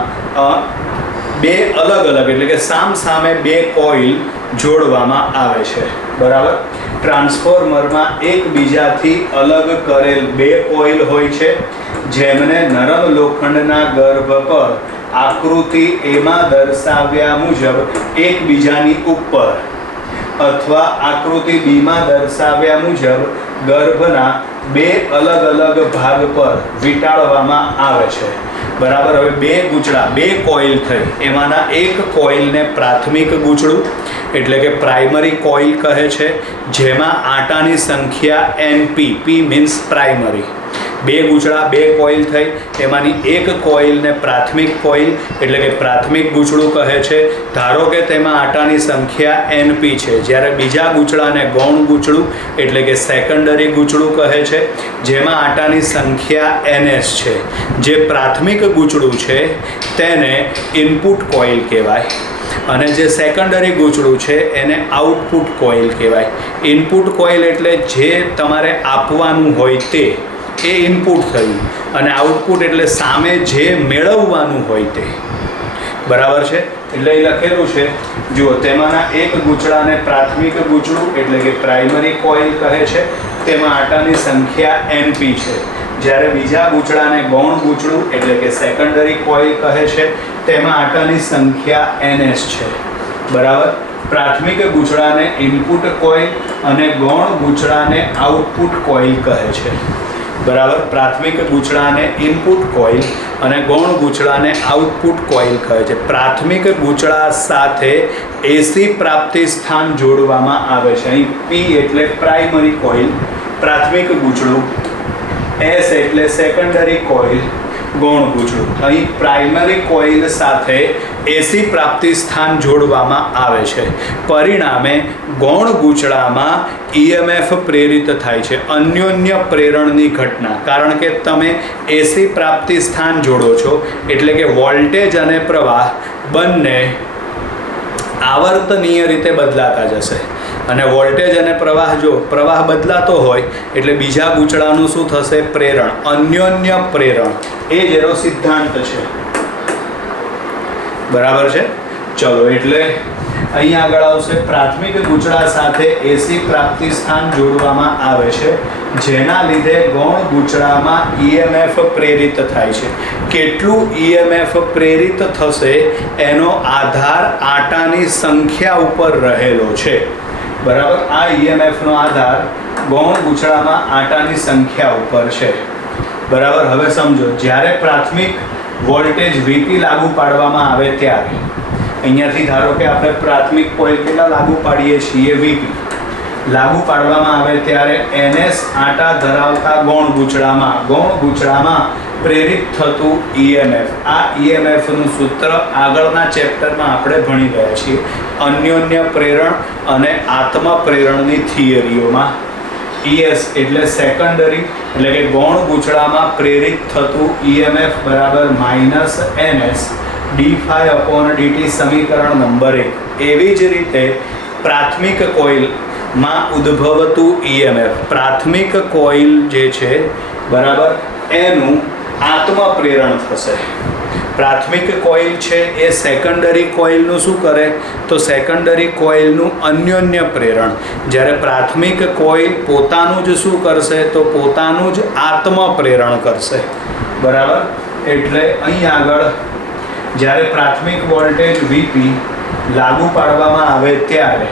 બે અલગ અલગ એટલે કે સામ સામે બે કોઇલ જોડવામાં આવે છે. બરાબર. ટ્રાન્સફોર્મરમાં એકબીજાથી અલગ કરેલ બે કોઇલ હોય છે, જેમને નરમ લોખંડના ગર્ભ પર આકૃતિ એમાં દર્શાવ્યા મુજબ એકબીજાની ઉપર અથવા આકૃતિ બીમાં દર્શાવ્યા મુજબ ગર્ભના બે અલગ અલગ ભાગ પર વીંટાળવામાં આવે છે. બરાબર. હવે બે ગૂંચળા, બે કોઇલ થઈ, એમાંના એક કોઇલને પ્રાથમિક ગૂંચળું એટલે કે પ્રાઇમરી કોઇલ કહે છે, જેમાં આટાની સંખ્યા NP, P મીન્સ પ્રાઇમરી. બે ગૂંચળા, બે કોઇલ થઈ, એમાંની એક કોઇલને પ્રાથમિક કોઇલ એટલે કે પ્રાથમિક ગૂંચળું કહે છે. ધારો કે તેમાં આટાની સંખ્યા NP છે, જ્યારે બીજા ગૂંચળાને ગૌણ ગૂંચળું એટલે કે સેકન્ડરી ગૂંચળું કહે છે, જેમાં આટાની સંખ્યા NS છે. જે પ્રાથમિક ગૂંચળું છે તેને ઇનપુટ કોઇલ કહેવાય અને જે સેકન્ડરી ગૂંચળું છે એને આઉટપુટ કોઇલ કહેવાય. ઇનપુટ કોઇલ એટલે જે તમારે આપવાનું હોય તે એ ઇનપુટ થયું અને આઉટપુટ એટલે સામે જે મેળવવાનું હોય તે. બરાબર છે. એટલે એ લખેલું છે, જુઓ, તેમાંના એક ગૂંચળાને પ્રાથમિક ગૂંચળું એટલે કે પ્રાઇમરી કોઇલ કહે છે, તેમાં આટાની સંખ્યા NP છે. જ્યારે બીજા ગૂંચળાને ગૌણ ગૂંચળું એટલે કે સેકન્ડરી કોઇલ કહે છે, તેમાં આટાની સંખ્યા NS છે. બરાબર. પ્રાથમિક ગૂંચળાને ઇનપુટ કોઇલ અને ગૌણ ગૂંચળાને આઉટપુટ કોઇલ કહે છે. બરાબર. પ્રાથમિક ગૂંચળાને ઇનપુટ કોઇલ અને ગૌણ ગૂંચળાને આઉટપુટ કોઇલ કહે છે. પ્રાથમિક ગૂંચળા સાથે AC પ્રાપ્તિ સ્થાન જોડવામાં આવે છે. અહીં P એટલે પ્રાઇમરી કોઇલ, પ્રાથમિક ગૂંચળું, S એટલે સેકન્ડરી કોઇલ, ગૌણ ગૂંચળું. અહીં પ્રાઇમરી કોઇલ સાથે AC પ્રાપ્તિ સ્થાન જોડવામાં આવે છે. પરિણામે ગૌણ ગૂંચળામાં EMF પ્રેરિત થાય છે, અન્યોન્ય પ્રેરણની ઘટના. કારણ કે તમે AC પ્રાપ્તિ સ્થાન જોડો છો એટલે કે વોલ્ટેજ અને પ્રવાહ બંને આવર્તનીય રીતે બદલાતા જશે અને વોલ્ટેજ અને પ્રવાહ, જો પ્રવાહ બદલાતો હોય એટલે બીજા ગૂંચળાનું શું થશે? પ્રેરણ, અન્યોન્ય પ્રેરણ. એ જ એનો સિદ્ધાંત છે. બરાબર છે. ચલો, એટલે અહીંયા આગળ આવશે, પ્રાથમિક ગૂંચળા સાથે AC પ્રાપ્તિ સ્થાન જોડવામાં આવે છે, જેના લીધે ગૌણ ગૂંચળામાં EMF પ્રેરિત થાય છે. કેટલું EMF પ્રેરિત થશે એનો આધાર આટાની સંખ્યા ઉપર રહેલો છે. બરાબર. આ EMFનો આધાર ગૌણ ગૂંચળામાં આટાની સંખ્યા ઉપર છે. બરાબર. હવે સમજો, જ્યારે પ્રાથમિક વોલ્ટેજ VP લાગુ પાડવામાં આવે ત્યારે અહીંયાથી ધારો કે આપણે પ્રાથમિક કોઇલ કેટલા લાગુ પાડીએ છીએ? VP લાગુ પાડવામાં આવે ત્યારે NS આટા ધરાવતા ગૌણ ગૂંચળામાં પ્રેરિત થતું EMF. આ EMFનું સૂત્ર આગળના ચેપ્ટરમાં આપણે ભણી ગયા છીએ, અન્યોન્ય પ્રેરણ અને આત્મ પ્રેરણની થિયરીઓમાં. ES એટલે સેકન્ડરી એટલે કે ગૌણ ગૂંચળામાં પ્રેરિત થતું EMF બરાબર -NS d∅dt સમીકરણ નંબર 1. એવી જ રીતે પ્રાથમિક કોઇલમાં ઉદ્ભવતું EMF, પ્રાથમિક કોઇલ જે છે બરાબર એનું આત્મ પ્રેરણ થશે. પ્રાથમિક કોઇલ છે એ સેકન્ડરી કોઇલનું શું કરે? તો સેકન્ડરી કોઇલનું અન્યોન્ય પ્રેરણ. જ્યારે પ્રાથમિક કોઇલ પોતાનું જ શું કરશે? તો પોતાનું જ આત્મ પ્રેરણ કરશે. બરાબર. એટલે અહીં આગળ જ્યારે પ્રાથમિક વોલ્ટેજ વીપી લાગુ પાડવામાં આવે ત્યારે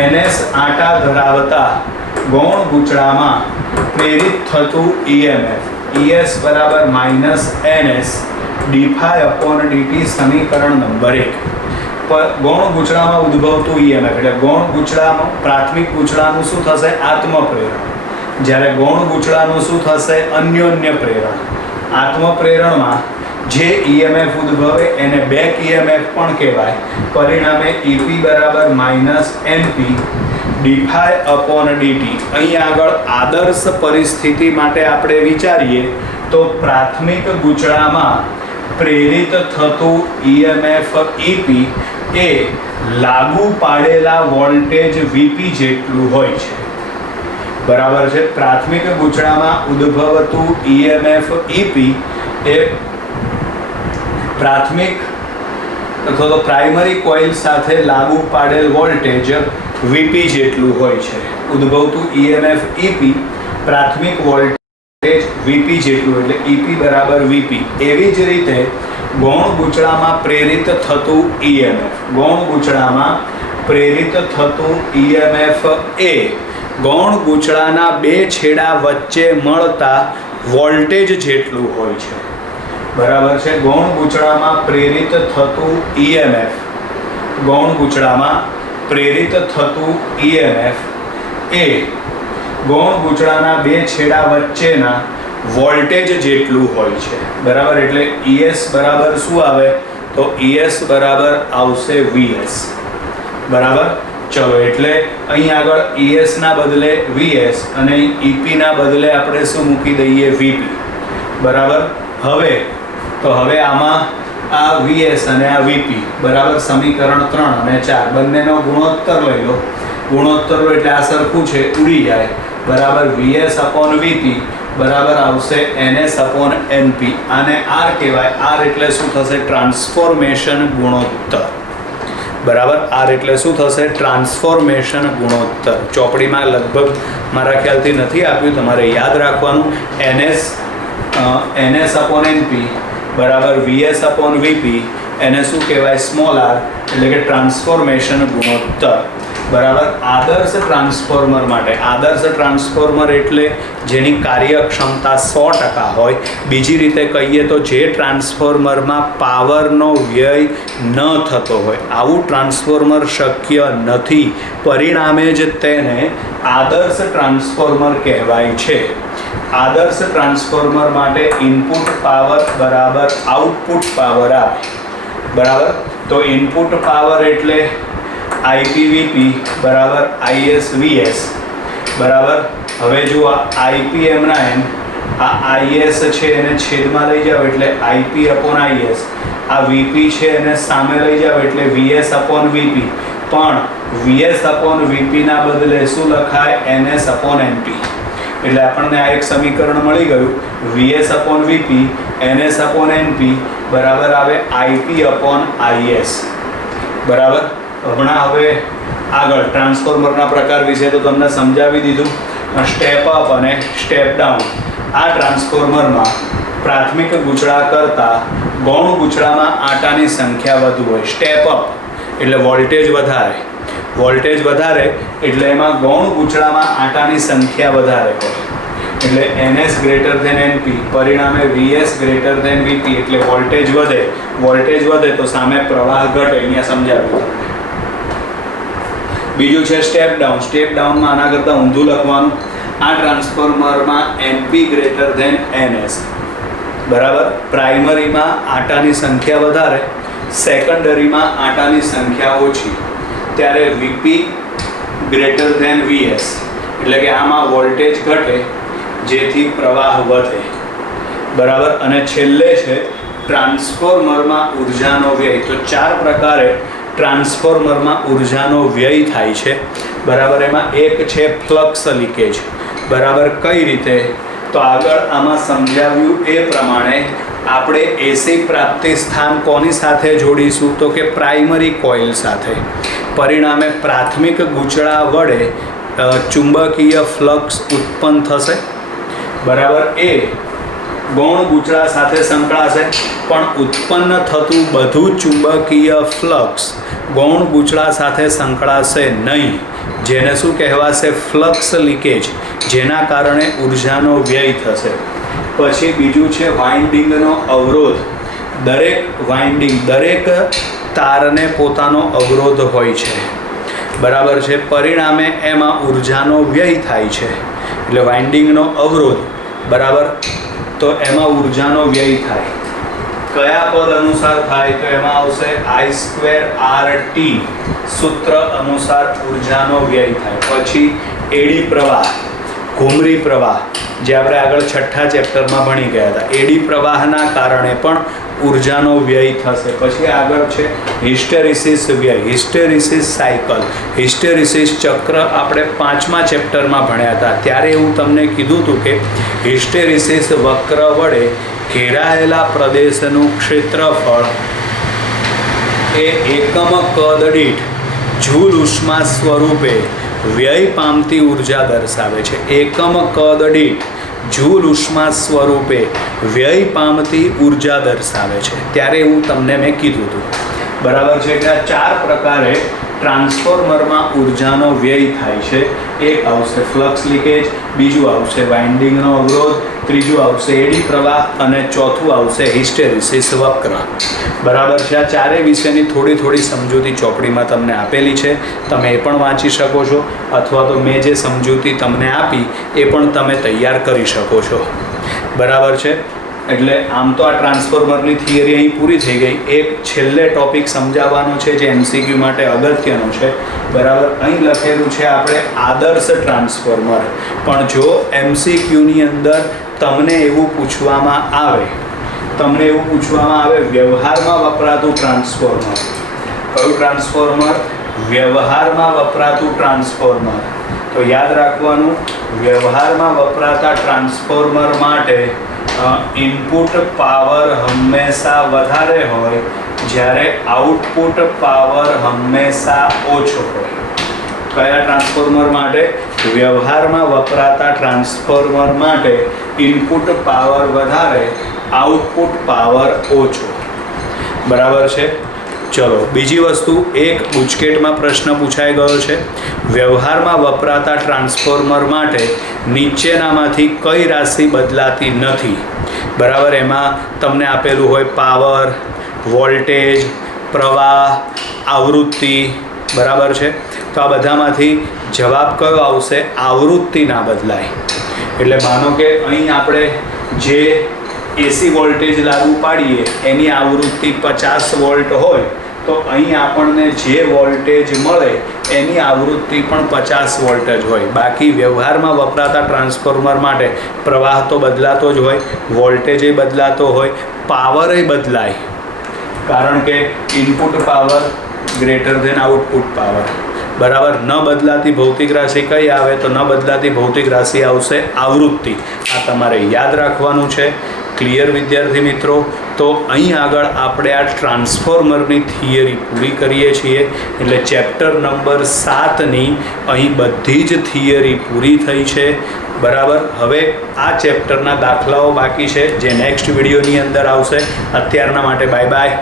NS આંટા ધરાવતા ગૌણ ગૂંચળામાં પ્રેરિત થતું EMF ES બરાબર -NS dφ/dt સમીકરણ નંબર 1. ગૌણ ગૂંચળામાં ઉદ્ભવતું EMF એટલે ગૌણ ગૂંચળામાં પ્રાથમિક ગૂંચળાનું શું થશે? આત્મપ્રેરણ. જ્યારે ગૌણ ગૂંચળાનું શું થશે? અન્યોન્ય પ્રેરણ. આત્મપ્રેરણમાં જે EMF ઉદ્ભવે એને બેક EMF પણ કહેવાય. પરિણામે EP બરાબર -NP dφ/dt. અહીં આગળ આદર્શ પરિસ્થિતિ માટે આપણે વિચારીએ તો પ્રાથમિક ગૂંચળામાં પ્રેરિત થતું EMF EP એ લાગુ પાડેલા વોલ્ટેજ VP જેટલું હોય છે. બરાબર છે. પ્રાથમિક ગૂંચળામાં ઉદ્ભવતું EMF EP એ પ્રાથમિક અથવા તો પ્રાઇમરી કોઇલ સાથે લાગુ પાડેલ વોલ્ટેજ VP જેટલું હોય છે. ઉદ્ભવતું EMF EP પ્રાથમિક વોલ્ટેજ VP જેટલું એટલે EP બરાબર VP. એવી જ રીતે ગૌણ ગૂંચળામાં પ્રેરિત થતું EMF ગૌણ ગૂંચળામાં પ્રેરિત થતું EMF એ ગૌણ ગૂંચળાના બે છેડા વચ્ચે મળતા વોલ્ટેજ જેટલું હોય છે. બરાબર છે. ગૌણ ગૂંચળામાં પ્રેરિત થતું EMF ગૌણ ગૂંચળામાં પ્રેરિત થતું EMF એ ગૌણ ગૂંચળાના બે છેડા વચ્ચેના વોલ્ટેજ જેટલું હોય છે. બરાબર. એટલે ES બરાબર શું આવે? તો ES બરાબર આવશે VS. બરાબર. ચલો એટલે અહીં આગળ ES ના બદલે VS અને EP ના બદલે આપણે શું મૂકી દઈએ? VP. બરાબર. હવે આમાં આ VS અને આ VP બરાબર સમીકરણ 3 અને 4 બંનેનો ગુણોત્તર લઈ લો. ગુણોત્તર લો એટલે આ સરખું છે ઉડી જાય. બરાબર. VS/VP બરાબર આવશે NS/NP. આને R કહેવાય. R એટલે શું થશે? ટ્રાન્સફોર્મેશન ગુણોત્તર. બરાબર. R એટલે શું થશે? ટ્રાન્સફોર્મેશન ગુણોત્તર. ચોપડીમાં લગભગ મારા ખ્યાલથી નથી આપ્યું, તમારે યાદ રાખવાનું. NS/NP બરાબર VS/VP. એને શું કહેવાય? સ્મોલ r એટલે કે ટ્રાન્સફોર્મેશન ગુણોત્તર. બરાબર. આદર્શ ટ્રાન્સફોર્મર માટે આદર્શ ટ્રાન્સફોર્મર એટલે જેની કાર્યક્ષમતા 100% હોય. બીજી રીતે કહીએ તો જે ટ્રાન્સફોર્મરમાં પાવરનો વ્યય ન થતો હોય આવું ટ્રાન્સફોર્મર શક્ય નથી. પરિણામે જ તેને આદર્શ ટ્રાન્સફોર્મર કહેવાય છે. આદર્શ ટ્રાન્સફોર્મર માટે ઇનપુટ પાવર બરાબર આઉટપુટ પાવર આવે. બરાબર. તો ઇનપુટ પાવર એટલે IPVP બરાબર ISVS. બરાબર. હવે જુઓ IPM આ IS છે એને છેદમાં લઈ જાઓ એટલે IP/IS. આ VP છે એને સામે લઈ જાઓ એટલે VS/VP. પણ VS/VP ના બદલે શું લખાય? NS/NP. એટલે આપણને આ એક સમીકરણ મળી ગયું. VS/VP NS/NP બરાબર આવે IP/IS. બરાબર. હવે આગળ ટ્રાન્સફોર્મરના પ્રકાર વિશે તો તમને સમજાવી દીધું. સ્ટેપ અપ અને સ્ટેપ ડાઉન. આ ટ્રાન્સફોર્મરમાં પ્રાથમિક ગૂંચળા કરતાં ગૌણ ગૂંચળામાં આંટાની સંખ્યા વધુ હોય. સ્ટેપ અપ એટલે વોલ્ટેજ વધારે. વોલ્ટેજ વધારે એટલે એમાં ગૌણ ગૂંચળામાં આંટાની સંખ્યા વધારે હોય. એટલે NS > NP. પરિણામે VS > VP. એટલે વોલ્ટેજ વધે. વોલ્ટેજ વધે તો સામે પ્રવાહ ઘટે. અહીંયા સમજાવ્યું. બીજું છે સ્ટેપ ડાઉન. સ્ટેપ ડાઉનમાં આના કરતાં ઊંધું લખવાનું. આ ટ્રાન્સફોર્મરમાં NP > NS. બરાબર. પ્રાઇમરીમાં આંટાની સંખ્યા વધારે, સેકન્ડરીમાં આંટાની સંખ્યા ઓછી. ત્યારે VP > VS એટલે કે આમાં વોલ્ટેજ ઘટે જેથી પ્રવાહ વધે. બરાબર. અને છેલ્લે છે ટ્રાન્સફોર્મરમાં ઉર્જાનો વ્યય. તો 4 પ્રકારે ટ્રાન્સફોર્મરમાં ઉર્જાનો વ્યય થાય છે. બરાબર. એમાં એક છે ફ્લક્સ લીકેજ. બરાબર. કઈ રીતે? તો આગળ આમાં સમજાવ્યું એ પ્રમાણે આપણે એસી પ્રાપ્તિ સ્થાન કોની સાથે જોડીશું? તો કે પ્રાઇમરી કોઇલ સાથે. પરિણામે પ્રાથમિક ગૂંચળા વડે ચુંબકીય ફ્લક્સ ઉત્પન્ન થશે. બરાબર. એ ગૌણ ગૂંચળા સાથે સંકળાશે, પણ ઉત્પન્ન થતું બધું ચુંબકીય ફ્લક્સ ગૌણ ગૂંચળા સાથે સંકળાશે નહીં, જેને શું કહેવાશે? ફ્લક્સ લીકેજ, જેના કારણે ઉર્જાનો વ્યય થશે. પછી બીજું છે વાઇન્ડિંગનો અવરોધ. દરેક તારને પોતાનો અવરોધ હોય છે, બરાબર છે. પરિણામે એમાં ઉર્જાનો વ્યય થાય છે, એટલે વાઇન્ડિંગનો અવરોધ, બરાબર. તો એમાં ઉર્જાનો વ્યય થાય. કયા પદ અનુસાર થાય? તો એમાં આવશે I²RT સૂત્ર અનુસાર ઉર્જાનો વ્યય થાય. પછી એડી પ્રવાહ, ઘૂમરી પ્રવાહ, જે આપણે આગળ છઠ્ઠા ચેપ્ટરમાં ભણી ગયા હતા. એડી પ્રવાહના કારણે પણ ઉર્જાનો વ્યય થશે. પછી આગળ છે હિસ્ટેરિસિસ વ્યય, હિસ્ટેરિસિસ સાયકલ, હિસ્ટેરિસિસ ચક્ર આપણે 5મા ચેપ્ટરમાં ભણ્યા હતા. ત્યારે એવું તમને કીધું હતું કે હિસ્ટેરિસિસ વક્ર વડે ઘેરાયેલા પ્રદેશનું ક્ષેત્રફળ એ એકમ કદ દીઠ જૂલ ઉષ્મા સ્વરૂપે વ્યય પામતી ઉર્જા દર્શાવે છે. એકમ કદ દીઠ જૂલ ઉષ્મા સ્વરૂપે વ્યય પામતી ઉર્જા દર્શાવે છે. ત્યારે એવું તમને મેં કીધું હતું, બરાબર છે. કે આ 4 પ્રકારે ટ્રાન્સફોર્મરમાં ઉર્જાનો વ્યય થાય છે. એક આવશે ફ્લક્સ લીકેજ, બીજું આવશે વાઇન્ડિંગનો અવરોધ, ત્રીજું આવશે એડી પ્રવાહ અને ચોથું આવશે હિસ્ટેરિસિસ વક્ર, બરાબર છે. આ ચારેય વિષયની થોડી સમજૂતી ચોપડીમાં તમને આપેલી છે, તમે એ પણ વાંચી શકો છો, અથવા તો મેં જે સમજૂતી તમને આપી એ પણ તમે તૈયાર કરી શકો છો, બરાબર છે. એટલે આમ તો આ ટ્રાન્સફોર્મરની થિયરી અહીં પૂરી થઈ ગઈ. એક છેલ્લે ટોપિક સમજાવવાનો છે જે MCQ માટે અગત્યનો છે, બરાબર. અહીં લખેલું છે આપણે આદર્શ ટ્રાન્સફોર્મર. પણ જો MCQની અંદર તમને એવું પૂછવામાં આવે વ્યવહારમાં વપરાતું ટ્રાન્સફોર્મર. કયું ટ્રાન્સફોર્મર? વ્યવહારમાં વપરાતું ટ્રાન્સફોર્મર. તો યાદ રાખવાનું, વ્યવહારમાં વપરાતા ટ્રાન્સફોર્મર માટે ઇનપુટ પાવર હંમેશા વધારે હોય, જ્યારે આઉટપુટ પાવર હંમેશા ઓછો હોય. કયા ટ્રાન્સફોર્મર માટે? વ્યવહારમાં વપરાતા ટ્રાન્સફોર્મર માટે ઇનપુટ પાવર વધારે, આઉટપુટ પાવર ઓછો, બરાબર છે. ચલો બીજી વસ્તુ, એક ગુજકેટમાં પ્રશ્ન પૂછાઈ ગયો છે. વ્યવહારમાં વપરાતા ટ્રાન્સફોર્મર માટે નીચેનામાંથી કઈ રાશિ બદલાતી નથી? બરાબર. એમાં તમને આપેલું હોય પાવર, વોલ્ટેજ, પ્રવાહ, આવૃત્તિ, બરાબર છે. તો આ બધામાંથી જવાબ કયો આવશે? આવૃત્તિ ના બદલાય. એટલે માનો કે અહીં આપણે જે AC વોલ્ટેજ લાગુ પાડીએ એની આવૃત્તિ 50 વોલ્ટ હોય, તો અહીં આપણને જે વોલ્ટેજ મળે એની આવૃત્તિ પણ 50 વોલ્ટ જ હોય. બાકી વ્યવહારમાં વપરાતા ટ્રાન્સફોર્મર માટે પ્રવાહ તો બદલાતો જ હોય, વોલ્ટેજ બદલાતો હોય, પાવર બદલાય, કારણ કે input power greater than output power, બરાબર. ન બદલાતી ભૌતિક રાશિ કઈ આવે? તો ન બદલાતી ભૌતિક રાશિ આવશે આવૃત્તિ. આ તમારે યાદ રાખવાનું છે. ક્લિયર વિદ્યાર્થી મિત્રો? તો અહીં આગળ આપણે આ ટ્રાન્સફોર્મરની થિયરી પૂરી કરીએ છીએ. એટલે ચેપ્ટર નંબર 7ની અહીં બધી જ થિયરી પૂરી થઈ છે, બરાબર. હવે આ ચેપ્ટરના દાખલાઓ બાકી છે, જે નેક્સ્ટ વિડીયોની અંદર આવશે. અત્યારના માટે બાય બાય.